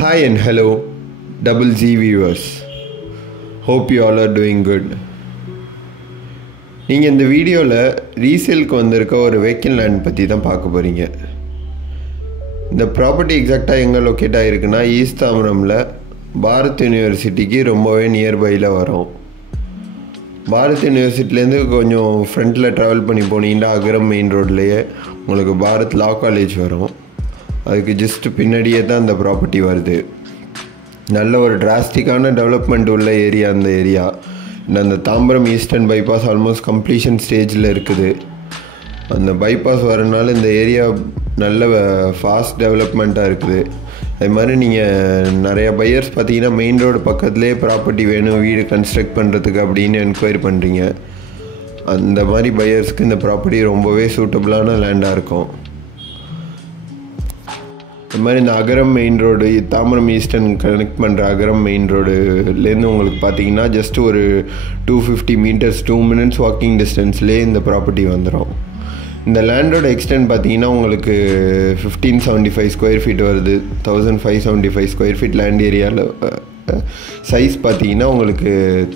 Hi and hello, Double Z viewers. Hope you all are doing good. நீங்கள் இந்த வீடியோவில் ரீசேலுக்கு வந்திருக்க ஒரு வேக்கன்ட் லேண்ட் பற்றி தான் பார்க்க போகிறீங்க. இந்த ப்ராப்பர்ட்டி எக்ஸாக்டாக எங்கே லொக்கேட் ஆகிருக்குன்னா ஈஸ்ட் தாம்பரமில் பாரத் யூனிவர்சிட்டிக்கு ரொம்பவே நியர்பையில் வரும். பாரத் யூனிவர்சிட்டிலேருந்து கொஞ்சம் ஃப்ரண்ட்டில் ட்ராவல் பண்ணி போனீங்கன்னா அகரம் மெயின் ரோட்லேயே உங்களுக்கு பாரத் லா காலேஜ் வரும். அதுக்கு ஜஸ்ட் பின்னாடியே தான் அந்த ப்ராப்பர்ட்டி வருது. நல்ல ஒரு டிராஸ்டிக்கான டெவலப்மெண்ட் உள்ள ஏரியா அந்த ஏரியா. அந்த Tambaram eastern bypass almost completion ஸ்டேஜில் இருக்குது. அந்த பைபாஸ் வரனால இந்த ஏரியா நல்ல ஃபாஸ்ட் டெவலப்மெண்ட்டாக இருக்குது. அது மாதிரி நீங்கள் நிறையா பையர்ஸ் பார்த்தீங்கன்னா மெயின் ரோடு பக்கத்துலேயே ப்ராப்பர்ட்டி வேணும் வீடு கன்ஸ்ட்ரக்ட் பண்ணுறதுக்கு அப்படின்னு என்கொயரி பண்ணுறீங்க. அந்த மாதிரி பையர்ஸ்க்கு இந்த ப்ராப்பர்ட்டி ரொம்பவே சூட்டபுளான லேண்டாக இருக்கும். இது மாதிரி இந்த Agaram main road Tambaram eastern connect பண்ணுற அகரம் மெயின் ரோடுலேருந்து உங்களுக்கு பார்த்தீங்கன்னா ஜஸ்ட் ஒரு 250 மீட்டர்ஸ் 2 minutes வாக்கிங் டிஸ்டன்ஸ்லேயே இந்த ப்ராப்பர்ட்டி வந்துடும். இந்த லேண்டோட எக்ஸ்டென்ட் பார்த்தீங்கன்னா உங்களுக்கு 1575 ஸ்கொயர் ஃபீட் வருது. 1575 ஸ்கொயர் ஃபீட் லேண்ட் ஏரியாவில் சைஸ் பார்த்தீங்கன்னா உங்களுக்கு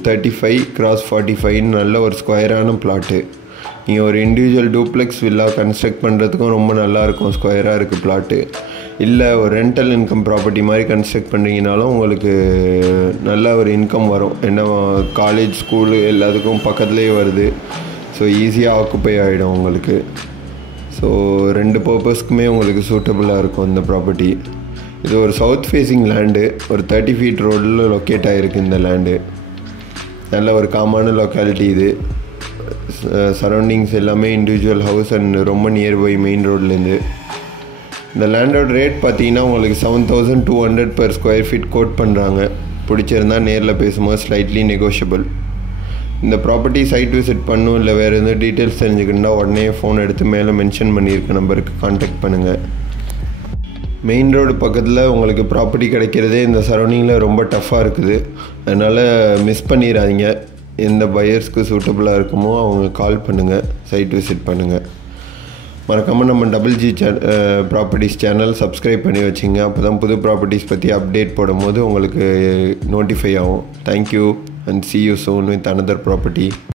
35x45 நல்ல ஒரு ஸ்கொயரான பிளாட்டு. நீங்கள் ஒரு இண்டிவிஜுவல் டூப்ளெக்ஸ் வில்லா கன்ஸ்ட்ரக்ட் பண்ணுறதுக்கும் ரொம்ப நல்லாயிருக்கும். ஸ்கொயராக இருக்குது பிளாட்டு. இல்லை ஒரு ரெண்டல் இன்கம் ப்ராப்பர்ட்டி மாதிரி கன்ஸ்ட்ரக்ட் பண்ணுறீங்கனாலும் உங்களுக்கு நல்ல ஒரு இன்கம் வரும். ஏன்னா காலேஜ் ஸ்கூலு எல்லாத்துக்கும் பக்கத்துலேயே வருது. ஸோ ஈஸியாக ஆக்குப்பை ஆகிடும் உங்களுக்கு. ஸோ ரெண்டு பர்பஸ்க்குமே உங்களுக்கு சூட்டபுளாக இருக்கும் இந்த ப்ராப்பர்ட்டி. இது ஒரு சவுத் ஃபேஸிங் லேண்டு. ஒரு 30 feet ரோடில் லொக்கேட் ஆகிருக்கு இந்த லேண்டு. நல்ல ஒரு காமான லொக்காலிட்டி இது. சரௌண்டிங்ஸ் எல்லாமே இண்டிவிஜுவல் ஹவுஸ் அண்ட் ரொம்ப நியர்பை மெயின் ரோட்லேருந்து. இந்த லேண்டோட ரேட் பார்த்தீங்கன்னா உங்களுக்கு 7200 per square feet கோட் பண்ணுறாங்க. பிடிச்சிருந்தால் நேரில் பேசும்போது ஸ்லைட்லி நெகோஷியபிள். இந்த ப்ராப்பர்ட்டி சைட் விசிட் பண்ணும் இல்லை வேறு எதுவும் டீட்டெயில்ஸ் தெரிஞ்சுக்கிட்டா உடனே ஃபோன் எடுத்து மேலே மென்ஷன் பண்ணியிருக்க நம்பருக்கு கான்டாக்ட் பண்ணுங்கள். மெயின் ரோடு பக்கத்தில் உங்களுக்கு ப்ராப்பர்ட்டி கிடைக்கிறதே இந்த சரௌண்டிங்கில் ரொம்ப டஃப்பாக இருக்குது. அதனால் மிஸ் பண்ணிடாதீங்க. எந்த பையர்ஸ்க்கு சூட்டபுளாக இருக்குமோ அவங்க கால் பண்ணுங்கள், சைட் விசிட் பண்ணுங்கள். மறக்காமல் நம்ம double G properties channel subscribe பண்ணி வச்சுங்க. அப்போ தான் புது ப்ராப்பர்ட்டிஸ் பற்றி அப்டேட் போடும்போது உங்களுக்கு நோட்டிஃபை ஆகும். Thank you and see you soon with another property.